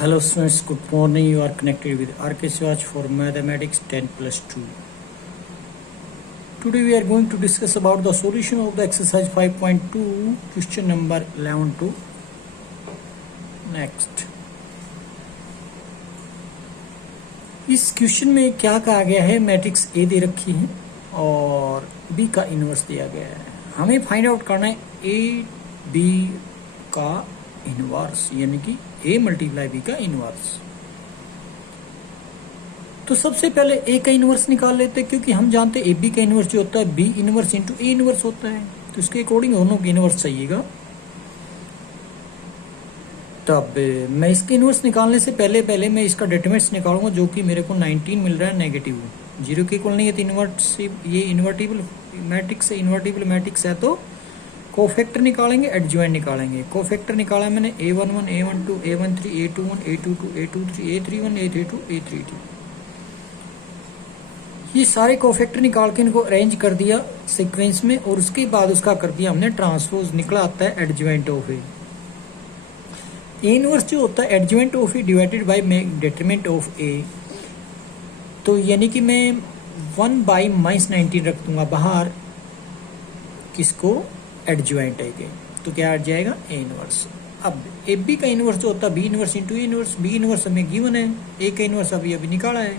Hello students, good morning. You are connected with RK Swatch for Mathematics 10 plus 2. Today we are going to discuss about the solution of the exercise 5.2 question number 11 to next. इस question में क्या कहा गया है, matrix A दे रखी है और B का इनवर्स दिया गया है. हमें फाइंड आउट करना है ए बी का इनवर्स, यानी कि ए मल्टीप्लाई बी का इनवर्स. तो सबसे पहले ए का इनवर्स निकाल लेते हैं, क्योंकि हम जानते हैं ए बी का इनवर्स जो होता है B inverse into A inverse होता है. तो इसके अकॉर्डिंग दोनों का इनवर्स चाहिएगा. तब मैं इसके इनवर्स निकालने से पहले मैं इसका डिटरमिनेंट्स निकालूंगा, जो कि मेरे को 19 मिल रहा है नेगेटिव. जीरो के इक्वल नहीं है तो ये इन्वर्टिबल मैट्रिक्स है. इन्वर्टिबल मैट्रिक्स है तो कोफैक्टर निकालेंगे, एडजॉइंट निकालेंगे. कोफैक्टर निकाला मैंने a11 a12 a13 a21 a22 a23 a31 a32 a32. ये सारे कोफैक्टर निकाल के इनको अरेंज कर दिया सीक्वेंस में, और उसके बाद उसका कर दिया हमने ट्रांसपोज. निकला आता है एडजॉइंट ऑफ ए. इनवर्स जो होता है adjoint of A divided by determinant of A. तो यानी कि मैं 1/-19 रख दूंगा बाहर, किसको, एडजॉइंट है के. तो क्या आ जाएगा, ए इनवर्स. अब ए बी का इनवर्स जो होता है B inverse into A inverse. B inverse हमें गिवन है, ए का इनवर्स अभी निकाला है.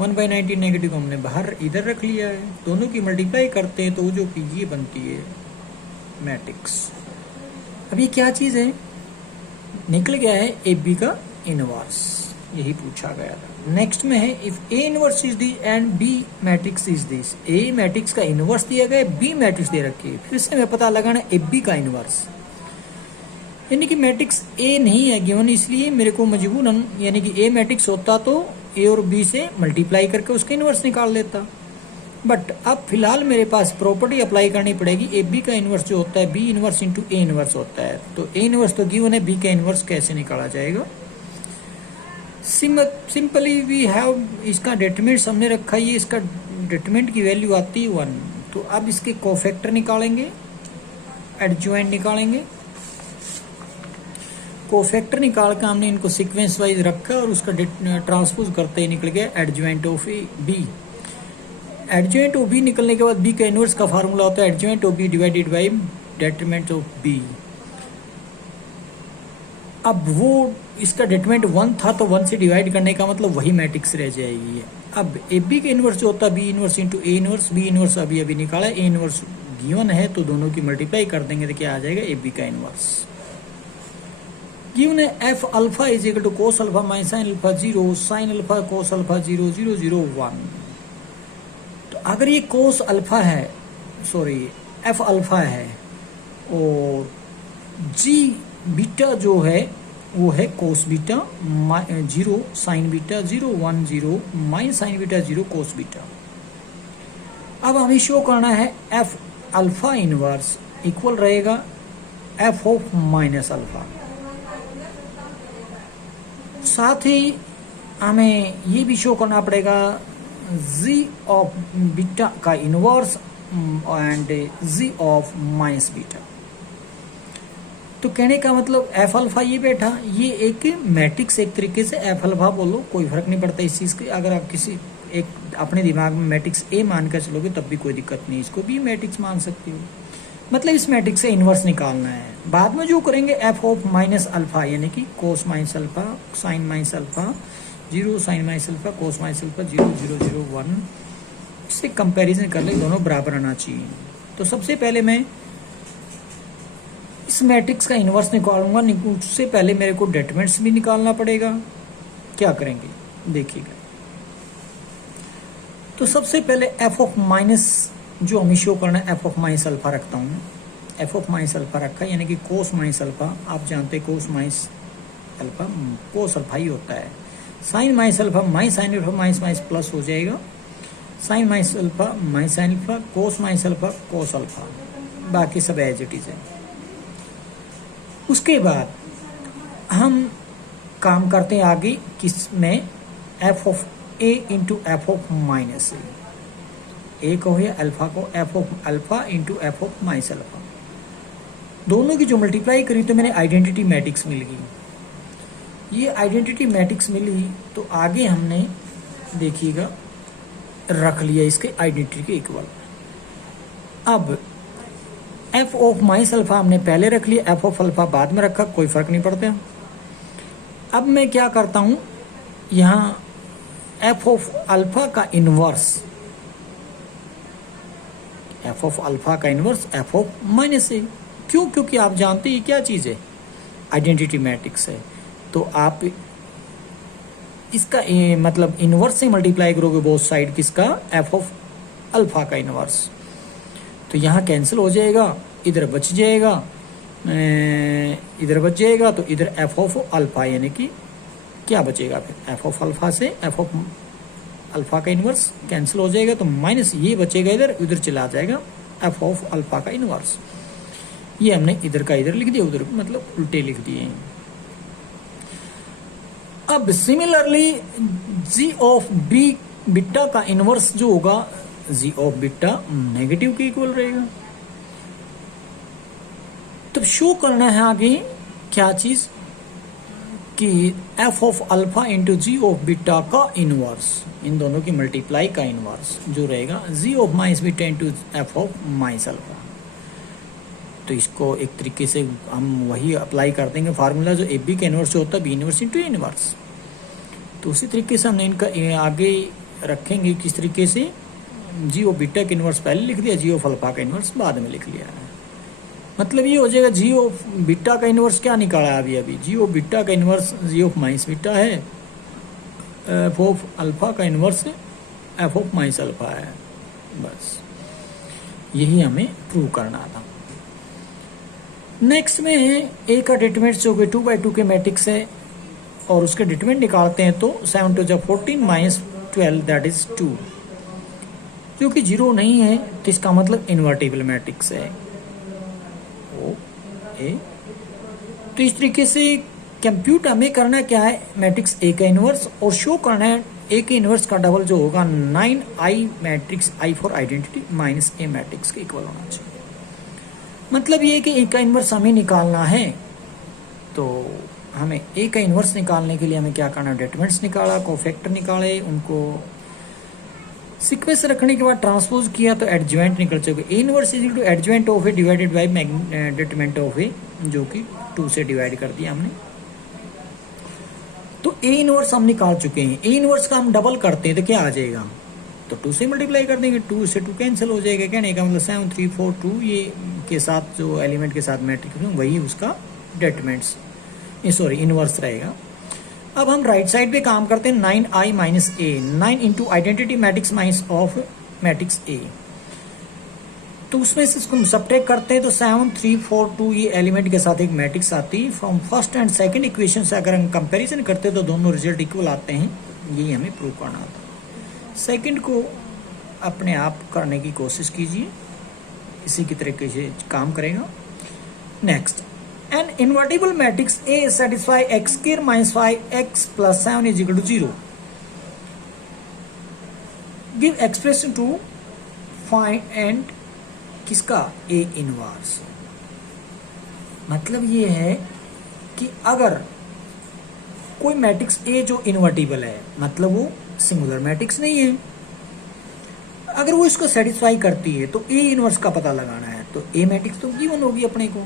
1/19 नेगेटिव हमने बाहर इधर रख लिया है. दोनों की मल्टीप्लाई करते हैं तो जो कि ये बनती है मैट्रिक्स. अब ये क्या चीज है, निकल गया है ए बी का इनवर्स, यही पूछा गया था. नेक्स्ट में है इफ ए इनवर्स इज दी and B matrix is this. A matrix का इनवर्स दिया गया, बी मैट्रिक्स दे रखी है. फिर से मैं पता लगाना ए बी का इनवर्स, यानी कि मैट्रिक्स ए नहीं है गिवन, इसलिए मेरे को मजबूरन, यानी कि ए मैट्रिक्स होता तो ए और बी से मल्टीप्लाई करके उसका इनवर्स निकाल लेता. बट अब फिलहाल मेरे पास प्रॉपर्टी अप्लाई करनी पड़ेगी. ए बी का इनवर्स जो होता है B inverse into A inverse होता है. तो ए इनवर्स तो गिवन है, बी का इनवर्स कैसे निकाला जाएगा. सिंपली वी हैव, इसका डिटरमिनेंट हमने रखा है, इसका डिटरमिनेंट की वैल्यू आती है 1. तो अब इसके कोफैक्टर निकालेंगे, एडजॉइंट निकालेंगे. कोफैक्टर निकाल कर हमने इनको सीक्वेंस वाइज रखा और उसका ट्रांसपोज करते ही निकल गया adjoint of B. Adjoint of B निकलने के बाद बी का इनवर्स का फार्मूला होता है adjoint of B divided by determinant of B. अब वो इसका डिटरमिनेंट 1 था तो 1 से डिवाइड करने का मतलब वही मैट्रिक्स रह जाएगी. अब ए बी का इनवर्स जो होता है B inverse into A inverse. B inverse अभी निकाला, ए इनवर्स गिवन है तो दोनों की मल्टीप्लाई कर देंगे तो क्या आ जाएगा, ए बी का इनवर्स. गिवन है F alpha is equal to cos alpha minus sine alpha 0 sine alpha cos alpha 0 0 0 1. तो अगर ये कोस अल्फा है, सॉरी एफ अल्फा है, और जी बीटा जो है वो है cos beta 0 sine beta 0 1 0 minus sine beta 0 cos beta. अब हमें शो करना है एफ अल्फा इनवर्स इक्वल रहेगा एफ ऑफ माइनस अल्फा. साथ ही हमें ये भी शो करना पड़ेगा जी ऑफ बीटा का inverse and G of minus beta. तो कहने का मतलब एफ अल्फा ये बैठा, ये एक मैट्रिक्स, एक तरीके से एफ अल्फा बोलो, कोई फर्क नहीं पड़ता इस चीज के. अगर आप किसी एक अपने दिमाग में मैट्रिक्स ए मान कर चलोगे तब भी कोई दिक्कत नहीं, इसको भी मैट्रिक्स मान सकते हो. मतलब इस मैट्रिक्स से इनवर्स निकालना है. बाद में जो करेंगे एफ ऑफ माइनस अल्फा, यानी कि cos minus alpha sine minus alpha 0 sine minus alpha cos minus alpha 0 0 0 1. इससे कंपेरिजन कर ले, दोनों बराबर आना चाहिए. तो सबसे पहले मैं इस मैट्रिक्स का इनवर्स निकालूंगा. उससे पहले मेरे को डिटरमिनेंट्स भी निकालना पड़ेगा. क्या करेंगे देखिएगा. तो सबसे पहले एफ ऑफ माइनस जो हमें शो करना है, एफ ऑफ माइनस अल्फा रखता हूँ. एफ ऑफ माइनस अल्फा रखा, यानी कि कोस माइनस अल्फा. आप जानते हैं cos minus alpha cos alpha ही होता है. Sine minus alpha minus sine alpha minus minus plus हो जाएगा. Sine minus alpha minus sine alpha cos minus alpha cos alpha, बाकी सब एज इट इज है. उसके बाद हम काम करते हैं आगे किस में, F of A into F of minus A को है अल्फा को F of alpha into F of minus alpha. दोनों की जो मल्टीप्लाई करी तो मैंने आइडेंटिटी मैट्रिक्स मिल गई. ये आइडेंटिटी मैट्रिक्स मिली तो आगे हमने देखिएगा रख लिया इसके आइडेंटिटी के इक्वल। अब एफ ऑफ माइनस अल्फा हमने पहले रख लिया, एफ ऑफ अल्फा बाद में रखा, कोई फर्क नहीं पड़ता। अब मैं क्या करता हूं, यहां एफ ऑफ अल्फा का इनवर्स, एफ ऑफ अल्फा का इनवर्स एफ ऑफ माइनस ए। क्यों? क्योंकि आप जानते हैं क्या चीज है, आइडेंटिटी मैट्रिक्स है। तो आप इसका मतलब इनवर्स से मल्टीप्लाई करोगे बोथ साइड, किसका, एफ ऑफ अल्फा का इनवर्स। तो यहाँ कैंसिल हो जाएगा, इधर बच जाएगा, इधर बच जाएगा, तो इधर एफ ऑफ अल्फा यानी कि क्या बचेगा, फिर एफ ऑफ अल्फा से एफ ऑफ अल्फा का इनवर्स कैंसिल हो जाएगा, तो माइनस ये बचेगा, इधर उधर चला जाएगा एफ ऑफ अल्फा का इनवर्स। ये हमने इधर का इधर लिख दिया, उधर मतलब उल्टे लिख दिए। अब similarly G of B beta का इनवर्स जो होगा, जी ऑफ बीटा नेगेटिव के इक्वल रहेगा। तब शो करना है आगे क्या चीज कि F of alpha into G of beta का इनवर्स, इन दोनों की मल्टीप्लाई का इनवर्स जो रहेगा G of minus beta into F of minus alpha. तो इसको एक तरीके से हम वही अप्लाई कर देंगे फार्मूला जो ए बी का इनवर्स होता है बी इनवर्स इंटू इनवर्स। तो उसी तरीके से हमने इनका आगे रखेंगे, किस तरीके से, जी ऑफ बीटा का इनवर्स पहले लिख दिया, जी ऑफ अल्फा का इनवर्स बाद में लिख लिया है। मतलब ये हो जाएगा जी ऑफ बीटा का इनवर्स क्या निकाला अभी जी ऑफ बीटा का inverse G of minus beta है, एफ ऑफ अल्फा का inverse F of minus alpha है। बस यही हमें प्रूव करना था। नेक्स्ट में ए का डिटरमिनेंट जो कि 2/2 के मैट्रिक्स है और उसके डिटरमिनेंट निकालते हैं तो 7 to 14 माइनस 12 दैट इज 2, जो कि 0 नहीं है तो इसका मतलब इन्वर्टिबल मैट्रिक्स है ओ ए। तो इस तरीके से कंप्यूट हमें करना क्या है, मैट्रिक्स ए का इनवर्स और शो करना है ए के इनवर्स का डबल जो होगा 9i matrix I for identity minus A matrix के इक्वल होना चाहिए। मतलब ये कि ए का इनवर्स हमें निकालना है, तो हमें ए का इनवर्स निकालने के लिए हमें क्या करना है, डिटरमिनेंट्स निकाला, कोफैक्टर निकाले, उनको सीक्वेंस रखने के बाद ट्रांसपोज किया तो एडजॉइंट निकल चुके। A inverse is equal to adjoint of A divided by determinant of A, जो कि 2 से डिवाइड कर दिया हमने। तो ए इनवर्स हम निकाल चुके हैं। ए इनवर्स का हम डबल करते हैं तो क्या आ जाएगा, तो 2 से मल्टीप्लाई कर देंगे, 2 से 2 कैंसिल हो जाएगा। कहने का मतलब 7 3 4 2 ये के साथ जो एलिमेंट के साथ मैट्रिक्स वही उसका डिटरमिनेंट्स सॉरी इनवर्स रहेगा। अब हम राइट साइड पे काम करते हैं 9i minus A, 9 into identity matrix minus of matrix A. तो उसमें से इसको सब्ट्रैक्ट करते हैं तो 7 3 4 2 ये एलिमेंट के साथ एक मैट्रिक्स आती है। From first and second equation से अगर हम कंपैरिजन करते हैं तो दोनों रिजल्ट इक्वल आते हैं, यही हमें प्रूव करना था। सेकंड को अपने आप करने की कोशिश कीजिए, इसी की तरीके से काम करेगा। Next, an invertible matrix A satisfy x square minus 5x plus 7 is equal to 0. Give expression to find and किसका A इनवर्स। मतलब ये है कि अगर कोई मैट्रिक्स A जो इन्वर्टिबल है, मतलब वो सिंगुलर मैट्रिक्स नहीं है, अगर वो इसको सेटिस्फाई करती है तो A इनवर्स का पता लगाना है। तो A मैट्रिक्स तो गिवन होगी अपने को,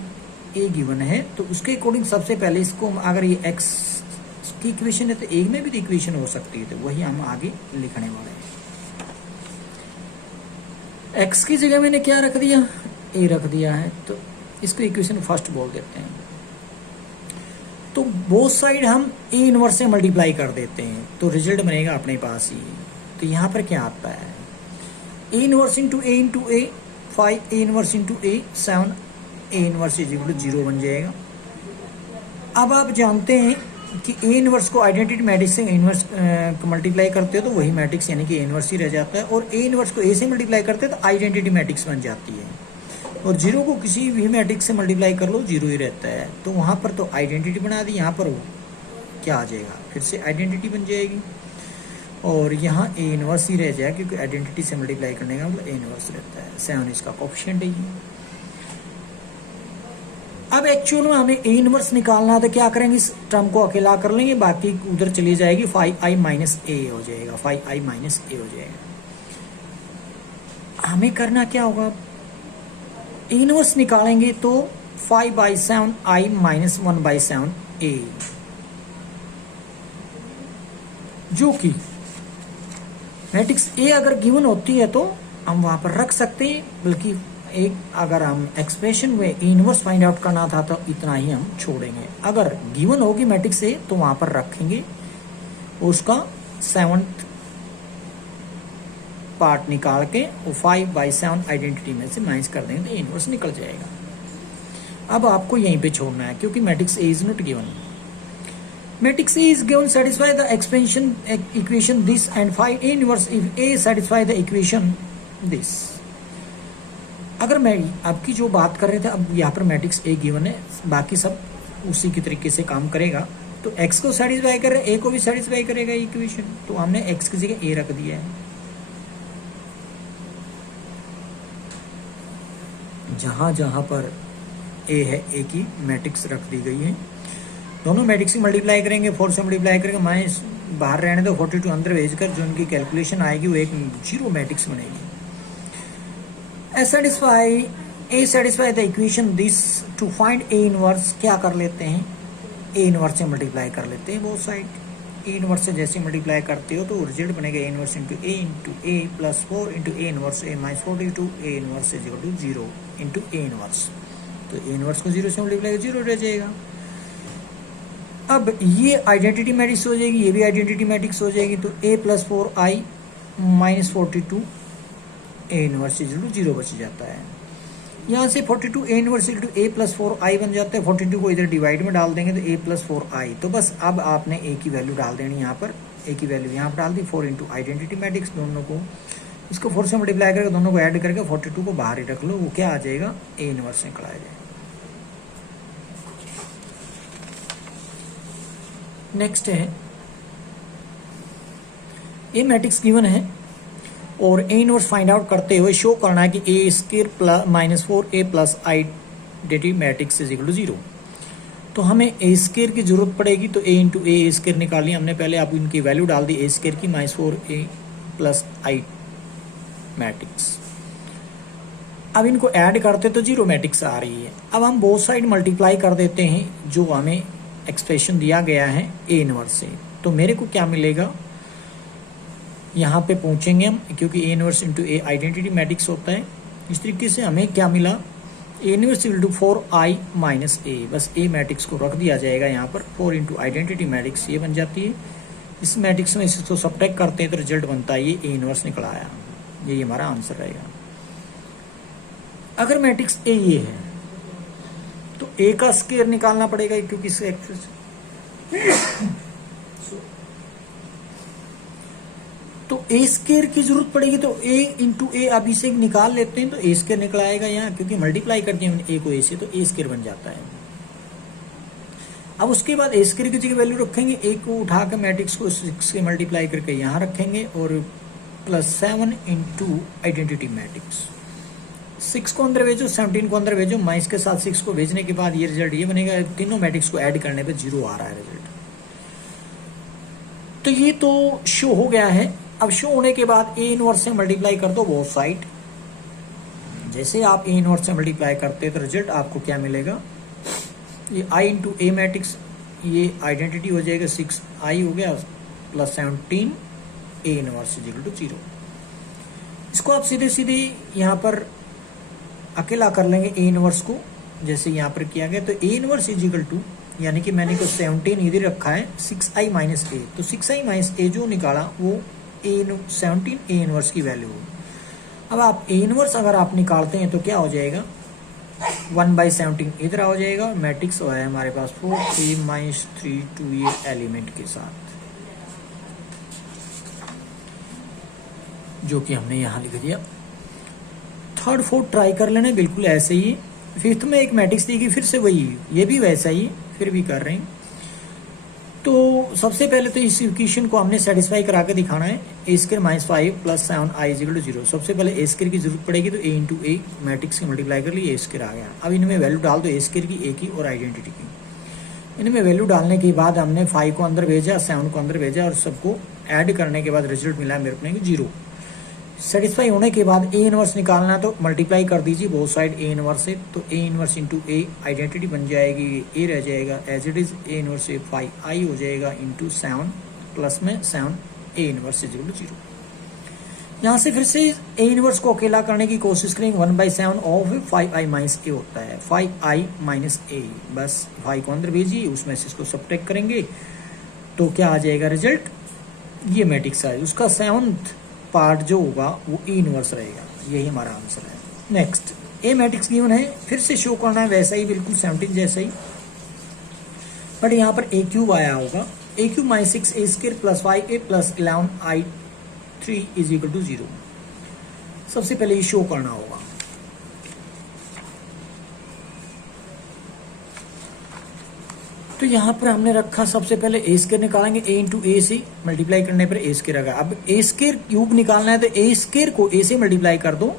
ए गिवन है, तो उसके अकॉर्डिंग सबसे पहले इसको अगर ये एक्स की इक्वेशन है तो ए में भी तो इक्वेशन हो सकती है, तो वही हम आगे लिखने वाले हैं। एक्स की जगह मैंने क्या रख दिया, ए रख दिया है, तो इसको इक्वेशन फर्स्ट बोल देते हैं। तो बोथ साइड हम ए इनवर्स से मल्टीप्लाई कर देते हैं तो रिजल्ट बनेगा अपने पास ही। तो यहाँ पर क्या आता है, A inverse into A 5 A inverse into A 7 A inverse is equal to 0 बन जाएगा। अब आप जानते हैं कि ए इनवर्स को आइडेंटिटी मैट्रिक्स से इनवर्स मल्टीप्लाई करते हो तो वही मैट्रिक्स यानी कि ए इनवर्स ही रह जाता है, और ए इनवर्स को ए से मल्टीप्लाई करते हैं तो आइडेंटिटी मैट्रिक्स बन जाती है, और 0 को किसी भी मैट्रिक्स से मल्टीप्लाई कर लो 0 ही रहता है। तो वहाँ पर तो आइडेंटिटी बना दी, यहाँ पर क्या आ जाएगा, फिर से आइडेंटिटी बन जाएगी, और यहाँ ए इनवर्स ही रह जाएगा क्योंकि आइडेंटिटी से मल्टीप्लाई करने का मतलब ए इनवर्स रहता है। 7 इसका कोएफिशिएंट है। अब एक्चुअल में हमें ए इनवर्स निकालना है तो क्या करेंगे, इस टर्म को अकेला कर लेंगे, बाकी उधर चली जाएगी, 5i माइनस ए हो जाएगा, 5i माइनस ए हो जाएगा। हमें करना क्या होगा, ए इनवर्स निकालेंगे तो 5/7i माइनस 1/7a, जो कि मैट्रिक्स ए अगर गिवन होती है तो हम वहां पर रख सकते हैं, बल्कि एक अगर हम एक्सप्रेशन में ए इनवर्स फाइंड आउट करना था तो इतना ही हम छोड़ेंगे। अगर गिवन होगी मैट्रिक्स ए तो वहां पर रखेंगे, उसका 7th पार्ट निकाल के वो 5/7 आइडेंटिटी में से माइनस कर देंगे तो ए इनवर्स निकल जाएगा। अब आपको यहीं पे छोड़ना है क्योंकि matrix A is not given. Matrix A is given satisfy the expansion equation this and find A inverse if A satisfy the equation this। अगर मैं आपकी जो बात कर रहे थे, अब यहाँ पर मैट्रिक्स A गिवन है, बाकी सब उसी की तरीके से काम करेगा। तो x को सेटिस्फाई कर रहे हैं, A को भी सेटिस्फाई करेगा इक्वेशन, तो हमने x की जगह A रख दिया है। जहां जहां पर A है A की मैट्रिक्स रख दी गई है। दोनों मैट्रिक्स की मल्टीप्लाई करेंगे, 4 से मल्टीप्लाई करेंगे, माइनस बाहर रहने दो, 42 अंदर भेजकर जो उनकी कैलकुलेशन आएगी वो एक जीरो मैट्रिक्स बनेगी। A satisfy the equation this to find A inverse, क्या कर लेते हैं, ए इनवर्स से मल्टीप्लाई कर लेते हैं बोथ साइड। ए इनवर्स से जैसे मल्टीप्लाई करते हो तो रिजल्ट बनेगा A inverse into A plus 4 into A inverse A minus 42, A inverse is equal to 0 into A inverse. तो ए इनवर्स को 0 से मल्टीप्लाई 0 रह जाएगा। अब ये आइडेंटिटी मैट्रिक्स हो जाएगी, ये भी आइडेंटिटी मैट्रिक्स हो जाएगी, तो a plus 4i minus 42 A inverse equal to 0 बच जाता है। यहाँ से 42 A inverse equal to a plus 4i बन जाता है। 42 को इधर डिवाइड में डाल देंगे तो a प्लस 4i, तो बस अब आपने a की वैल्यू डाल देनी, यहाँ पर a की वैल्यू यहाँ पर डाल दी, 4 इंटू आइडेंटिटी मैट्रिक्स, दोनों को इसको 4 से मल्टीप्लाई करके दोनों को ऐड करके 42 को बाहर ही रख लो, वो क्या आ जाएगा, a इनवर्स निकल आ जाएगा। नेक्स्ट है ए मैट्रिक्स गिवन है और ए इनवर्स फाइंड आउट करते हुए शो करना है कि A square plus minus 4a plus identity matrix is equal to 0। तो हमें ए स्क्वायर की जरूरत पड़ेगी, तो a इंटू ए स्क्वायर निकाली हमने पहले, अब इनकी वैल्यू डाल दी, ए स्क्वायर की माइनस 4a प्लस आई मैट्रिक्स। अब इनको ऐड करते तो 0 मैट्रिक्स आ रही है। अब हम बोथ साइड मल्टीप्लाई कर देते हैं जो हमें एक्सप्रेशन दिया गया है ए इनवर्स से, तो मेरे को क्या मिलेगा, यहाँ पे पहुंचेंगे हम, क्योंकि A inverse into A identity matrix होता है। इस तरीके से हमें क्या मिला, A inverse equal to 4i minus A, बस ए मैट्रिक्स को रख दिया जाएगा यहाँ पर, 4 इंटू आइडेंटिटी मैट्रिक्स ये बन जाती है। इस मैट्रिक्स में इसको सब्ट्रैक्ट करते हैं तो रिजल्ट बनता है ये ए इनवर्स निकल आया, यही हमारा आंसर रहेगा। अगर मैट्रिक्स ए ये है तो ए का स्क्वायर निकालना पड़ेगा, क्योंकि इससे तो ए स्क्वायर की जरूरत पड़ेगी, तो ए इंटू ए अब इसे निकाल लेते हैं तो ए स्क्वायर निकल आएगा यहाँ, क्योंकि मल्टीप्लाई करते हैं ए को ए से, तो ए स्क्वायर बन जाता है। अब उसके बाद ए स्क्वायर की जगह वैल्यू रखेंगे, ए को उठा के मैट्रिक्स को 6 से मल्टीप्लाई करके यहाँ रखेंगे और प्लस 7 इंटू आइडेंटिटी मैट्रिक्स, 6 को अंदर भेजो, 17 को अंदर भेजो, माइनस के साथ 6 को भेजने के बाद ये रिजल्ट ये बनेगा। तीनों मैट्रिक्स को ऐड करने पे 0 आ रहा है रिजल्ट। तो ये तो शो हो गया है। अब शो होने के बाद ए इनवर्स से मल्टीप्लाई कर दो बोथ साइड। जैसे आप ए इनवर्स से मल्टीप्लाई करते हैं तो रिजल्ट आपको क्या मिलेगा, ये i इंटू ए मैट्रिक्स, ये आइडेंटिटी हो जाएगा, 6i हो गया plus 17 A inverse is equal to 0। इसको आप सीधे सीधे यहाँ पर अकेला कर लेंगे ए इनवर्स को, जैसे यहाँ पर किया गया। तो A inverse is equal to, यानी कि मैंने को 17 इधर रखा है, 6i माइनस ए, तो 6i माइनस ए जो निकाला वो 17 ए इनवर्स की वैल्यू हो। अब आप ए इनवर्स अगर आप निकालते हैं तो क्या हो जाएगा, 1/17 इधर हो जाएगा। मैट्रिक्स है हमारे पास 4a माइनस 3 2 ये एलिमेंट के साथ, जो कि हमने यहाँ लिख दिया। थर्ड फोर्थ ट्राई कर लेना बिल्कुल ऐसे ही। फिफ्थ में एक मैट्रिक्स दी गई, फिर से वही, ये भी वैसा ही, फिर भी कर रहे हैं। तो सबसे पहले तो इस इक्वेशन को हमने सेटिस्फाई करा के दिखाना है। A square minus 5 plus 7 I is equal to 0। सबसे पहले ए स्क्र की जरूरत पड़ेगी, तो ए इंटू ए मैट्रिक्स से मल्टीप्लाई कर ली, ए स्क्र आ गया। अब इनमें वैल्यू डाल दो ए स्क्र की, ए की और आइडेंटिटी की। इनमें वैल्यू डालने के बाद हमने 5 को अंदर भेजा, 7 को अंदर भेजा और सबको ऐड करने के बाद रिजल्ट मिला मेरे को 0। सेटिस्फाई होने के बाद ए इनवर्स निकालना, तो मल्टीप्लाई कर दीजिए बोथ साइड ए इनवर्स से, तो A inverse into A identity बन जाएगी, ए रह जाएगा as it is, A inverse से 5 आई हो जाएगा इंटू 7 प्लस में 7 ए इनवर्स इक्वल टू 0। यहाँ से फिर से ए इनवर्स को अकेला करने की कोशिश करेंगे, 1/7 ऑफ 5i माइनस ए होता है, 5i माइनस ए। बस 5 को अंदर भेजिए, उसमें से इसको सब्ट्रैक्ट करेंगे तो क्या आ जाएगा रिजल्ट, ये मैट्रिक्स है। उसका 7th पार्ट जो होगा वो ए इनवर्स रहेगा, यही हमारा आंसर है। नेक्स्ट, ए मैट्रिक्स गिवन है, फिर से शो करना है वैसा ही, बिल्कुल 17 जैसा ही, बट यहाँ पर ए क्यूब आया होगा। A cube minus 6 A square plus 5a plus 11 i3 is equal to 0। सबसे पहले ये शो करना होगा। तो यहाँ पर हमने रखा, सबसे पहले ए स्क्वायर निकालेंगे, ए इंटू ए से मल्टीप्लाई करने पर ए स्क्वायर आएगा। अब ए स्क्वायर क्यूब निकालना है, तो ए स्क्वायर को ए से मल्टीप्लाई कर दो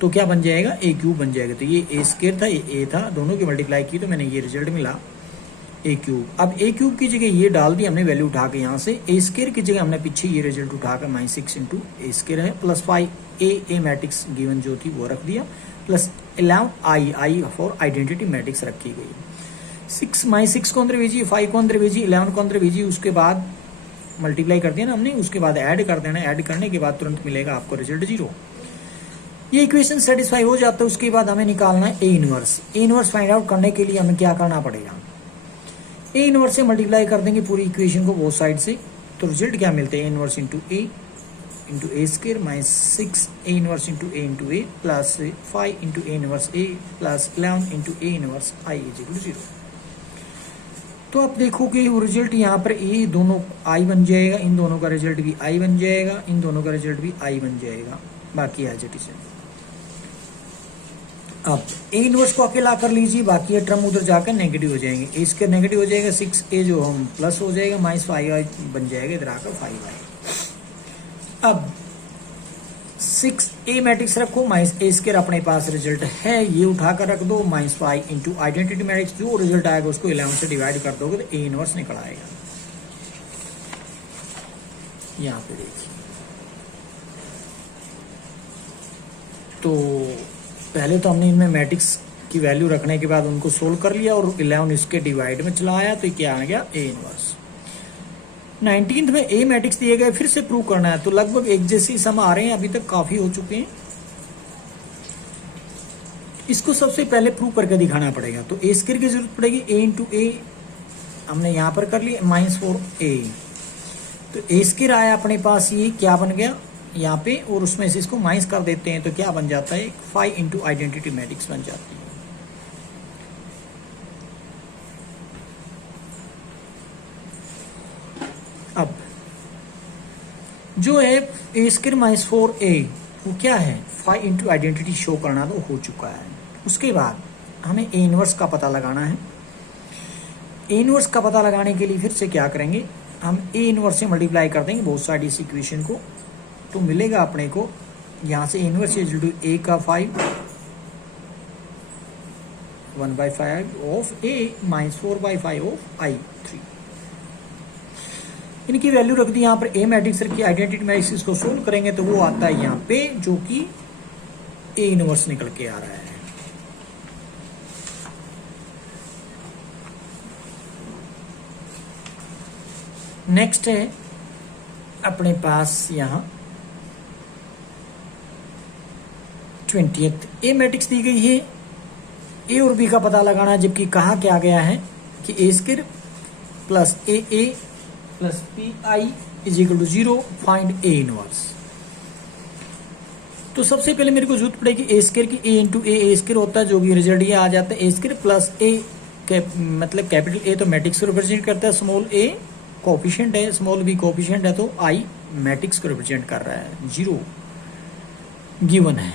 तो क्या बन जाएगा, ए क्यूब बन जाएगा। तो ये ए स्क्वायर था, ये ए था, दोनों की मल्टीप्लाई की तो मैंने ये रिजल्ट मिला ए क्यूब। अब ए क्यूब की जगह ये डाल दी हमने वैल्यू उठा के, यहाँ से ए स्क्वायर की जगह हमने पीछे ये रिजल्ट उठा कर माइनस 6 इंटू ए स्क्वायर है प्लस 5 ए मैट्रिक्स गिवन जो थी वो रख दिया, plus 11 I for identity matrix रखी गई। 6 माइनस 6 को अंदर भेजिए, 5 को अंदर भेजिए, 11 को अंदर भेजिए, उसके बाद मल्टीप्लाई कर दिया ना हमने, उसके बाद ऐड कर देना, ऐड करने के बाद तुरंत मिलेगा आपको रिजल्ट 0। ये इक्वेशन सेटिस्फाई हो जाता है। उसके बाद हमें निकालना है A inverse. A inverse find out करने के लिए हमें क्या करना पड़ेगा, ए इनवर्स से मल्टीप्लाई कर देंगे पूरी इक्वेशन को बोथ साइड से, तो रिजल्ट क्या मिलते हैं, A inverse into A square minus 6 A inverse into A plus 5 into A inverse A plus 11 into A inverse I is equal to 0। तो आप देखोगे वो रिजल्ट यहाँ पर ए दोनों आई बन जाएगा, इन दोनों का रिजल्ट भी आई बन जाएगा, इन दोनों का रिजल्ट भी आई बन जाएगा, बाकी एज इट इज। अब ए इनवर्स को अकेला कर लीजिए, बाकी ये टर्म उधर जाकर नेगेटिव हो जाएंगे, ए स्क्वायर नेगेटिव हो जाएगा, 6a जो हम प्लस हो जाएगा, माइनस 5i बन जाएगा, इधर आकर 5i। अब 6a मैट्रिक्स रखो, माइनस ए स्क्वायर अपने पास रिजल्ट है, ये उठाकर रख दो, माइनस 5 इंटू आइडेंटिटी मैट्रिक्स जो रिजल्ट आएगा उसको 11 से डिवाइड कर दोगे तो ए इनवर्स निकल आएगा। यहाँ पे देखिए, तो पहले तो हमने इनमें मैट्रिक्स की वैल्यू रखने के बाद उनको सोल्व कर लिया और 11 इसके डिवाइड में चला आया, तो क्या आ गया ए इनवर्स। 19th में ए मैट्रिक्स दिए गए, फिर से प्रूव करना है, तो लगभग एक जैसे ही सम आ रहे हैं, अभी तक काफी हो चुके हैं। इसको सबसे पहले प्रूव करके दिखाना पड़ेगा, तो ए स्क्वायर की जरूरत पड़ेगी, ए इंटू ए हमने यहां पर कर लिया, माइनस 4a, तो ए स्क्वायर आया अपने पास, ये क्या बन गया यहाँ पे, और उसमें से इसको माइनस कर देते हैं तो क्या बन जाता है, 5 इंटू आइडेंटिटी मैट्रिक्स बन जाती है। अब जो है ए स्क्वायर माइनस 4a वो क्या है, 5 इंटू आइडेंटिटी शो करना तो हो चुका है। उसके बाद हमें ए इनवर्स का पता लगाना है। ए इनवर्स का पता लगाने के लिए फिर से क्या करेंगे, हम ए इनवर्स से मल्टीप्लाई कर देंगे बहुत सारी इस इक्वेशन को, तो मिलेगा अपने को यहाँ से इनवर्स इक्वल टू ए का 5 1/5 of A minus 4/5 of i3। इनकी वैल्यू रख दी यहाँ पर, ए मैट्रिक्स रखी, आइडेंटिटी मैट्रिक्स को सोल्व करेंगे तो वो आता है यहाँ पे, जो कि ए इनवर्स निकल के आ रहा है। नेक्स्ट है अपने पास यहाँ 20th ए मैट्रिक्स दी गई है, ए और बी का पता लगाना, जबकि कहा क्या गया है कि A square plus A plus P I is equal to 0, find A inverse. तो सबसे पहले मेरे को जरूरत पड़ेगी ए स्क्वायर की, ए इंटू ए स्क्वायर होता है, जो कि रिजल्ट ये आ जाता है, ए स्क्वायर प्लस ए मतलब कैपिटल ए तो मैट्रिक्स को रिप्रेजेंट करता है, स्मॉल ए कोफिशिएंट है, स्मॉल बी कोफिशिएंट है, तो आई मैट्रिक्स को रिप्रेजेंट कर रहा है, 0 गिवन है।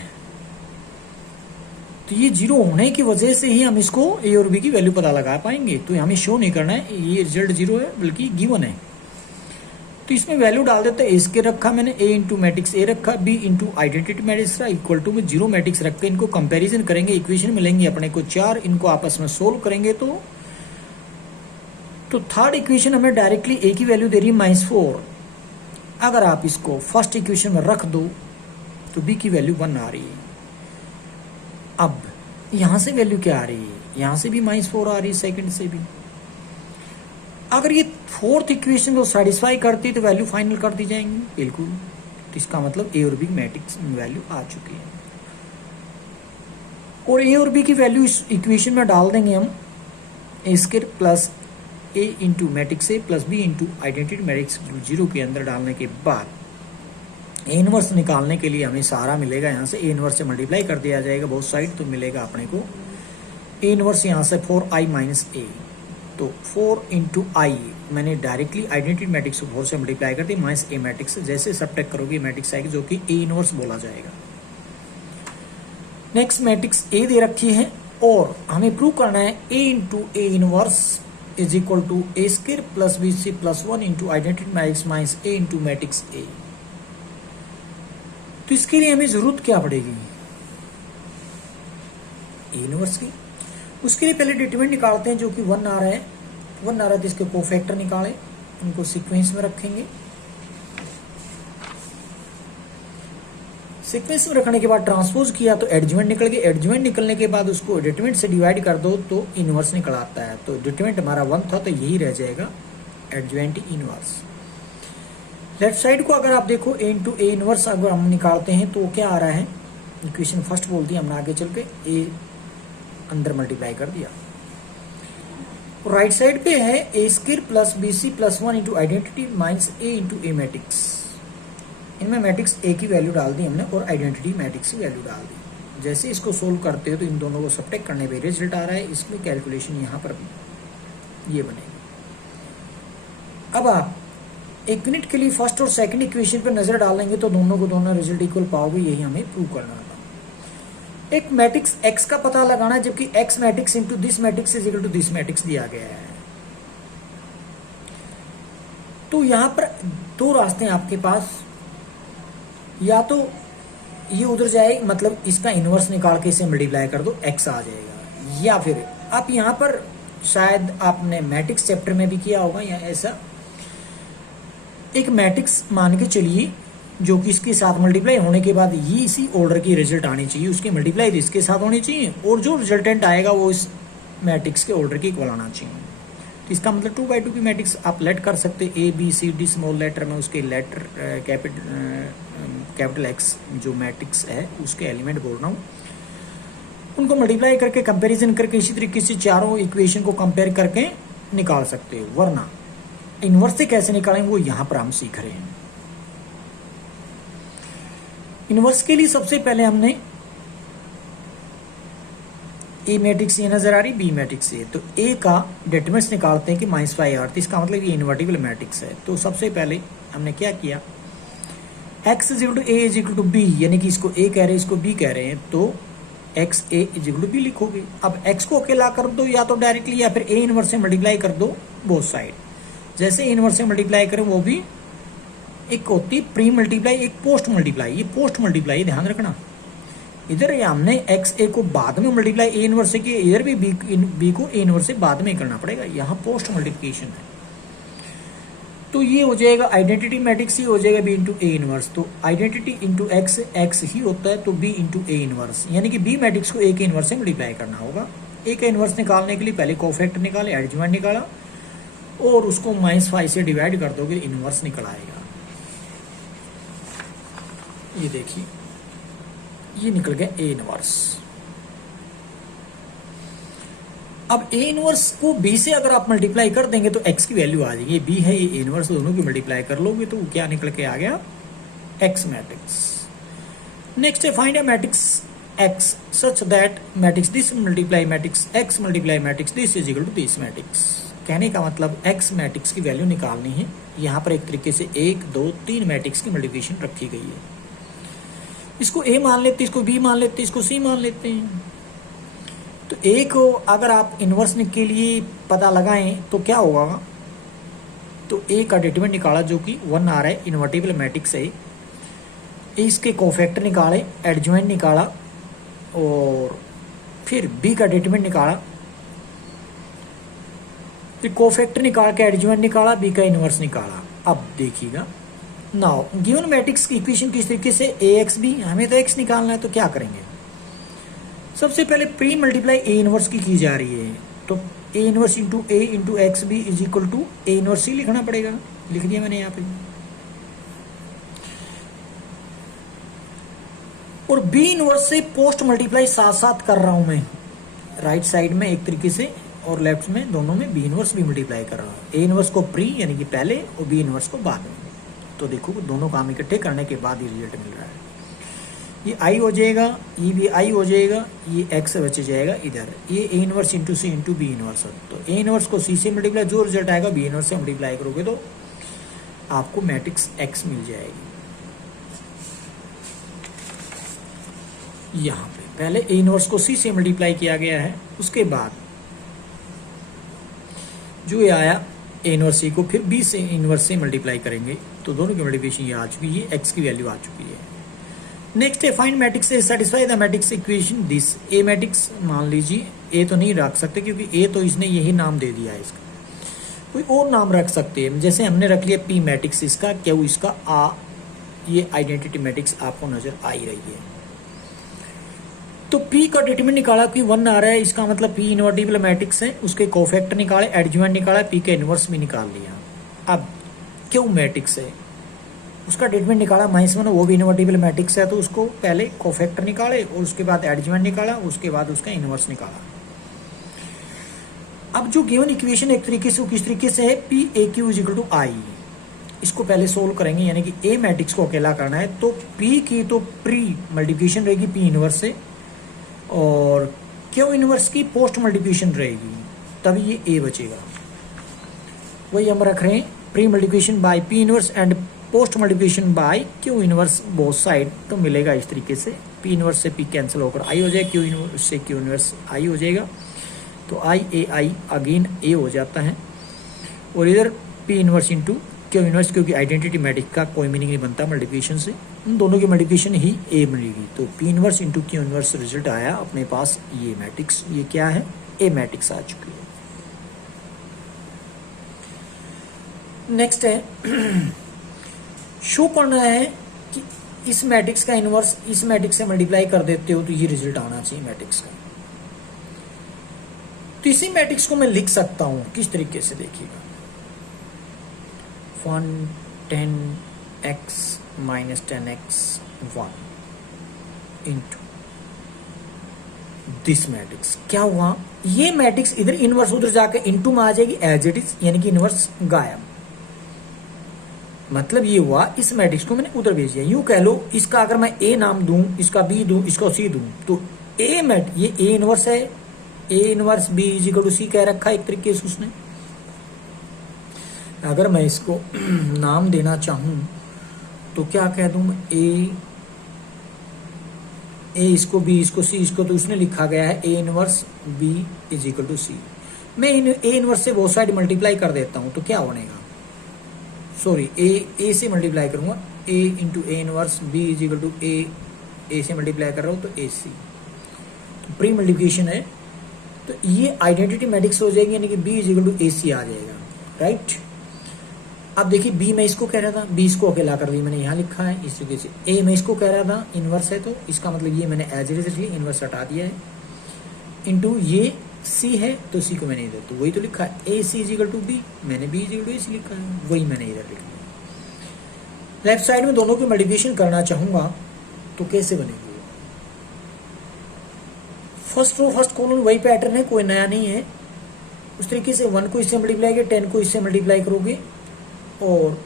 तो ये जीरो होने की वजह से ही हम इसको ए और बी की वैल्यू पता लगा पाएंगे। तो हमें शो नहीं करना है ये रिजल्ट जीरो है, बल्कि गिवन है। तो इसमें वैल्यू डाल देते हैं। ए स्क्वायर रखा मैंने, ए इंटू मैट्रिक्स ए रखा, बी इंटू आइडेंटिटी मैट्रिक्स रहा, इक्वल टू में जीरो मैट्रिक्स रख के इनको कंपैरिजन करेंगे। इक्वेशन मिलेंगे अपने को 4, इनको आपस में सोल्व करेंगे तो थर्ड इक्वेशन हमें डायरेक्टली ए की वैल्यू दे रही है -4। अगर आप इसको फर्स्ट इक्वेशन में रख दो तो बी की वैल्यू 1 आ रही है। अब यहां से वैल्यू क्या आ रही है, यहां से भी -4 आ रही है, सेकंड से भी। अगर ये फोर्थ इक्वेशन को सेटिस्फाई करती है तो वैल्यू फाइनल कर दी जाएंगी बिल्कुल। तो इसका मतलब ए और बी मैट्रिक्स में वैल्यू आ चुकी है। और ए और बी की वैल्यू इस इक्वेशन में डाल देंगे हम, A square plus A into matrix A plus B into identity matrix zero के अंदर डालने के बाद ए इनवर्स निकालने के लिए हमें सहारा मिलेगा। यहाँ से ए इनवर्स से मल्टीप्लाई कर दिया जाएगा बहुत साइड, तो मिलेगा अपने को ए इनवर्स यहाँ से 4i माइनस ए। तो 4 इंटू आई मैंने डायरेक्टली आइडेंटिटी मैट्रिक्स को 4 से मल्टीप्लाई कर दी माइनस ए मैट्रिक्स से। जैसे सब्ट्रैक्ट करोगे मैट्रिक्स आएगी जो कि ए इनवर्स बोला जाएगा। नेक्स्ट मैट्रिक्स ए दे रखी है और हमें प्रूव करना है A into A inverse is equal to A square plus B C plus 1 into identity matrix minus A into matrix A. तो इसके लिए हमें जरूरत क्या पड़ेगी ए इनवर्स की। उसके लिए पहले डिटरमिनेंट निकालते हैं जो कि 1 आ रहा है। 1 आ रहा है तो इसके कोफैक्टर निकालें, उनको सीक्वेंस में रखेंगे। सीक्वेंस में रखने के बाद ट्रांसपोज किया तो एडजमेंट निकल गया। एडजमेंट निकलने के बाद उसको डिटरमिनेंट से डिवाइड कर दो तो इनवर्स निकल आता है। तो डिटरमिनेंट हमारा 1 था तो यही रह जाएगा एडजमेंट इनवर्स। लेफ्ट साइड को अगर आप देखो ए इंटू ए इनवर्स अगर हम निकालते हैं तो क्या आ रहा है, इक्वेशन फर्स्ट बोलती है, हमने आगे चल के ए अंदर मल्टीप्लाई कर दिया। राइट साइड पे है A square plus B C plus 1 into identity minus A into A matrix. इनमें मैट्रिक्स ए की वैल्यू डाल दी हमने और आइडेंटिटी मैट्रिक्स की वैल्यू डाल दी। जैसे इसको सोल्व करते हो तो इन दोनों को सब्ट्रैक्ट करने पे रिजल्ट आ रहा है। इसमें कैलकुलेशन यहाँ पर भी ये बनेगी। अब आप एक मिनट के लिए फर्स्ट और सेकंड इक्वेशन पर नजर डालेंगे तो दोनों को दोनों रिजल्ट इक्वल पाओगे। यही हमें प्रूव करना था। एक मैट्रिक्स x का पता लगाना है जबकि x matrix into this matrix is equal to this matrix दिया गया है। तो यहां पर दो रास्ते हैं आपके पास, या तो ये उधर जाए मतलब इसका इनवर्स निकाल के इसे मल्टीप्लाई कर दो x आ जाएगा, या फिर आप यहां पर शायद आपने मैट्रिक्स चैप्टर में भी किया होगा या ऐसा एक मैट्रिक्स मान के चलिए जो कि इसके साथ मल्टीप्लाई होने के बाद ये इसी ऑर्डर की रिजल्ट आनी चाहिए, उसके मल्टीप्लाई इसके साथ होनी चाहिए और जो रिजल्टेंट आएगा वो इस मैट्रिक्स के ऑर्डर के इक्वल आना चाहिए। तो इसका मतलब 2/2 की मैट्रिक्स आप लेट कर सकते A B C D small letter में उसके लेटर कैपिटल एक्स जो मैट्रिक्स है उसके एलिमेंट बोल रहा हूँ, उनको मल्टीप्लाई करके कंपेरिजन करके इसी तरीके से चारों इक्वेशन को कंपेयर करके निकाल सकते हो। वरना इनवर्स से कैसे निकालेंगे वो यहाँ पर हम सीख रहे हैं। इनवर्स के लिए सबसे पहले हमने ए मैट्रिक्स ये नजर आ रही, बी मैट्रिक्स ये, तो ए का डिटरमिनेंट्स निकालते हैं कि -5 इसका मतलब ये इन्वर्टिबल मैट्रिक्स है। तो सबसे पहले हमने क्या किया, x is equal to A is equal to B, यानी कि इसको ए कह रहे हैं इसको बी कह रहे हैं, तो x a is equal to B लिखोगे। अब x को अकेला कर दो या तो डायरेक्टली या फिर a इनवर्स से मल्टीप्लाई कर दो बोथ साइड। जैसे इनवर्स से मल्टीप्लाई करें वो भी एक होती प्री मल्टीप्लाई एक पोस्ट मल्टीप्लाई, ये पोस्ट मल्टीप्लाई ध्यान रखना। इधर हमने एक्स ए को बाद में मल्टीप्लाई ए इनवर्स से किया, इधर भी बी को ए इनवर्स से बाद में करना पड़ेगा, यहाँ पोस्ट मल्टीप्लिकेशन है। तो ये हो जाएगा आइडेंटिटी मैट्रिक्स ही हो जाएगा बी इंटू ए इनवर्स। तो आइडेंटिटी इंटू एक्स एक्स ही होता है तो बी इंटू ए इनवर्स, यानी कि बी मैट्रिक्स को ए के इनवर्स से मल्टीप्लाई करना होगा। ए का इनवर्स निकालने के लिए पहले कोफैक्टर निकाले, एडजमेंट निकाला और उसको -5 से डिवाइड कर दोगे इनवर्स निकल आएगा। ये देखिए ये निकल गया ए इनवर्स। अब ए इनवर्स को बी से अगर आप मल्टीप्लाई कर देंगे तो एक्स की वैल्यू आ जाएगी, ये बी है ये ए इनवर्स, दोनों की मल्टीप्लाई कर लोगे तो क्या निकल के आ गया एक्स मैट्रिक्स। नेक्स्ट है find a matrix X such that matrix this multiply matrix X multiply matrix this is equal to this matrix. कहने का मतलब एक्स मैट्रिक्स की वैल्यू निकालनी है। यहाँ पर एक तरीके से 1 2 3 मैट्रिक्स की मल्टीप्लिकेशन रखी गई है। इसको ए मान लेते, इसको बी मान लेते, इसको सी मान लेते हैं। तो एक अगर आप इन्वर्स के लिए पता लगाएं तो क्या होगा, तो ए का डिटरमिनेंट निकाला जो कि 1 आ रहा है, इन्वर्टिबल मैट्रिक्स है, इसके कोफैक्टर निकाले, एडजॉइंट निकाला, और फिर बी का डिटरमिनेंट निकाला, फिर कोफैक्टर निकाल के एडजॉइंट निकाला, बी का इन्वर्स निकाला। अब देखिएगा नाउ गिवन मैट्रिक्स की इक्वेशन किस तरीके से, ए एक्स बी, हमें तो एक्स निकालना है, तो क्या करेंगे, सबसे पहले प्री मल्टीप्लाई ए इनवर्स की जा रही है, तो A inverse into A into X B is equal to A inverse ही लिखना पड़ेगा, लिख दिया मैंने यहाँ पे। और बी इनवर्स से पोस्ट मल्टीप्लाई साथ साथ कर रहा हूं मैं, राइट साइड में एक तरीके से और लेफ्ट में, दोनों में बी इनवर्स भी मल्टीप्लाई कर रहा हूं, ए इनवर्स को प्री यानी कि पहले और बी इनवर्स को बाद में। तो देखो दोनों काम इकट्ठे करने के बाद ही रिजल्ट मिल रहा है, ये आई हो जाएगा, ये भी आई हो जाएगा, ये एक्स बच जाएगा इधर, ये A inverse into C into B inverse. तो ए इनवर्स को सी से मल्टीप्लाई, जो रिजल्ट आएगा बी इनवर्स से मल्टीप्लाई करोगे तो आपको मैट्रिक्स एक्स मिल जाएगी। यहाँ पे पहले ए इनवर्स को सी से मल्टीप्लाई किया गया है, उसके बाद जो ये आया ए इनवर्स सी को फिर बी से इनवर्स से मल्टीप्लाई करेंगे, तो दोनों की मल्टीप्लिकेशन ये आ चुकी है, एक्स की वैल्यू आ चुकी है। नेक्स्ट है फाइंड मैट्रिक्स से satisfy the matrix equation this, A matrix मान लीजिए, ए तो नहीं रख सकते क्योंकि ए तो इसने यही नाम दे दिया है, इसका कोई और नाम रख सकते हैं, जैसे हमने रख लिया पी मैट्रिक्स, इसका क्यू इसका आ, ये आइडेंटिटी मैट्रिक्स आपको नजर आ ही रही है। तो P का डिटरमिनेंट निकाला कि 1 आ रहा है, इसका मतलब P इन्वर्टिबल मैट्रिक्स है, उसके कोफैक्टर निकाले, एडजॉइंट निकाला, P का इन्वर्स भी निकाल लिया। अब क्यों मैट्रिक्स है, उसका डिटरमिनेंट निकाला -1, वो भी इन्वर्टिबल मैट्रिक्स है, तो उसको पहले कोफैक्टर निकाले और उसके बाद एडजॉइंट निकाला, उसके बाद उसका इन्वर्स निकाला। अब जो गिवन इक्वेशन एक तरीके से किस तरीके से है, P A Q is equal to I, इसको पहले सोल्व करेंगे, यानी कि ए मैट्रिक्स को अकेला करना है, तो P की तो प्री मल्टीप्लिकेशन रहेगी P इनवर्स से, और क्यू इनवर्स की पोस्ट मल्टीप्लिकेशन रहेगी, तभी ये ए बचेगा। वही हम रख रहे हैं, pre multiplication by P inverse and post multiplication bye Q inverse both side, तो मिलेगा इस तरीके से, पी इनवर्स से पी कैंसिल होकर आई हो जाएगा, क्यू इनवर्स से क्यू इनवर्स आई हो जाएगा, तो आई ए अगेन ए हो जाता है, और इधर P inverse into Q inverse, क्योंकि आइडेंटिटी मैट्रिक्स का कोई मीनिंग नहीं बनता मल्टीप्लिकेशन से, उन दोनों की मल्टीप्लिकेशन ही ए मिलेगी, तो P inverse into Q inverse result आया अपने पास, ये मैट्रिक्स, ये क्या है, ए मैट्रिक्स आ चुकी है। नेक्स्ट है शो करना है कि इस मैट्रिक्स का इनवर्स इस मैट्रिक्स से मल्टीप्लाई कर देते हो तो ये रिजल्ट आना चाहिए मैट्रिक्स का। तो इसी मैट्रिक्स को मैं लिख सकता हूं किस तरीके से, देखिएगा 1 10x minus 10x 1 into this matrix. क्या हुआ, ये मैट्रिक्स इधर इनवर्स उधर जाकर इंटू में आ जाएगी एज इट इज, यानी कि इनवर्स गायब, मतलब ये हुआ इस मैट्रिक्स को मैंने उधर भेज दिया। यूं कह लो, इसका अगर मैं ए नाम दूं, इसका बी दूं, इसको सी दूं, तो ए मैट ये ए इनवर्स है, A inverse B is equal to C कह रखा है एक तरीके से उसने। अगर मैं इसको नाम देना चाहूं तो क्या कह दूं, ए इसको बी इसको सी इसको, तो उसने लिखा गया है A inverse B is equal to C. मैं ए इनवर्स से बोथ साइड मल्टीप्लाई कर देता हूं तो क्या बनेगा, सॉरी ए से मल्टीप्लाई करूंगा, A into A inverse B is equal to A से मल्टीप्लाई कर रहा हूं तो ए सी, तो प्री मल्टीप्लिकेशन है, तो ये आइडेंटिटी मैट्रिक्स हो जाएगी, यानी कि बी इज इक्वल टू ए सी आ जाएगा, राइट। अब देखिए बी मैं इसको कह रहा था, बी इसको अकेला कर दी मैंने यहाँ लिखा है इस तरीके से, ए मैं इसको कह रहा था इनवर्स है, तो इसका मतलब ये मैंने एज इट इज इनवर्स हटा दिया है, इंटू ये सी है तो सी को मैंने इधर, तो वही तो लिखा है ए सी इजिकल टू बी, मैंने बी इजिकल टू ए सी लिखा है, वही मैंने इधर लिखा है। लेफ्ट साइड में दोनों की मल्टीप्लिकेशन करना चाहूंगा तो कैसे बनेगी, फर्स्ट रो फर्स्ट कॉलम वही पैटर्न है, कोई नया नहीं है। उस तरीके से 1 को इससे मल्टीप्लाई किया, 10 को इससे मल्टीप्लाई करोगे, और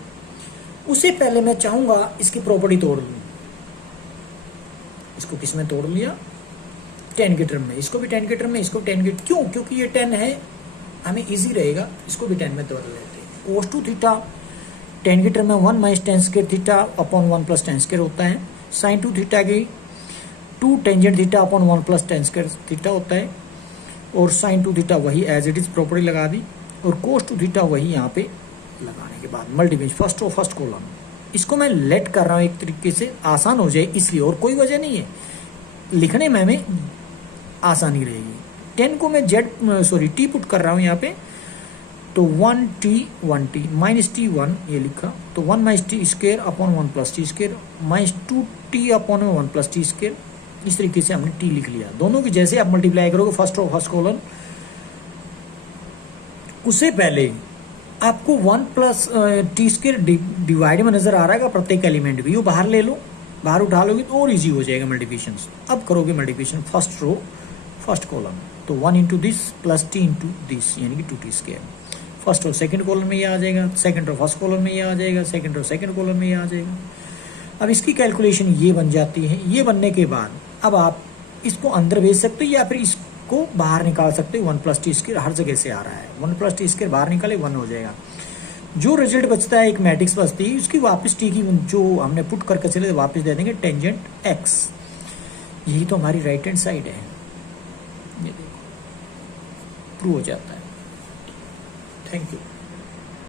उससे पहले मैं चाहूंगा इसकी प्रॉपर्टी तोड़ लूं। इसको किस में तोड़ लिया, 10 के टर्म में, इसको भी 10 के टर्म में, इसको 10 के, क्यों, क्योंकि ये 10 है, हमें इजी रहेगा, इसको भी 10 में तोड़ लेते हैं। कोस टू थीटा 10 के टर्म में 1 minus ten square theta upon 1 plus ten square होता है, साइन टू थीटा की 2 tangent theta upon 1 plus ten square theta होता है, और साइन टू थीटा वही एज इट इज प्रॉपर्टी लगा दी, और कोस टू थीटा वही यहाँ पे लगाने के बाद multiplication first row first column. इसको मैं लेट कर रहा हूँ एक तरीके से आसान हो जाए इसलिए, और कोई वजह नहीं है, लिखने में हमें आसानी रहेगी। 10 को मैं टी पुट कर रहा हूँ यहाँ पे, तो 1t माइनस टी 1 ये लिखा, तो 1 minus T square upon 1 plus T square minus 2t upon 1 plus T square. इस तरीके से हमने टी लिख लिया। दोनों की जैसे आप मल्टीप्लाई करोगे फर्स्ट रो फर्स्ट कॉलम, उससे पहले आपको 1 प्लस टी स्क्र डिवाइड में नजर आ रहा है प्रत्येक एलिमेंट भी, वो बाहर ले लो, बाहर उठा लोगे तो और इजी हो जाएगा मल्टीप्लिकेशन। अब करोगे multiplication first row first column, तो 1 into this plus T into this यानी कि 2t स्क्र। फर्स्ट रो सेकंड कॉलम में ये आ जाएगा, सेकंड रो फर्स्ट कॉलम में ये आ जाएगा, सेकंड रो सेकंड कॉलम में ये आ जाएगा। अब इसकी कैलकुलेशन ये बन जाती है। ये बनने के बाद अब आप इसको अंदर भेज सकते हो या फिर इसको बाहर निकाल सकते हो। 1 प्लस टी स्क्र हर जगह से आ रहा है, 1 प्लस टी स्क्र बाहर निकाले 1 हो जाएगा। जो रिजल्ट बचता है एक मैट्रिक्स बचती है, उसकी वापस टी की जो हमने पुट करके चले वापस दे देंगे टेंजेंट एक्स। यही तो हमारी राइट हैंड साइड है, ये देखो प्रूव हो जाता है। Thank you.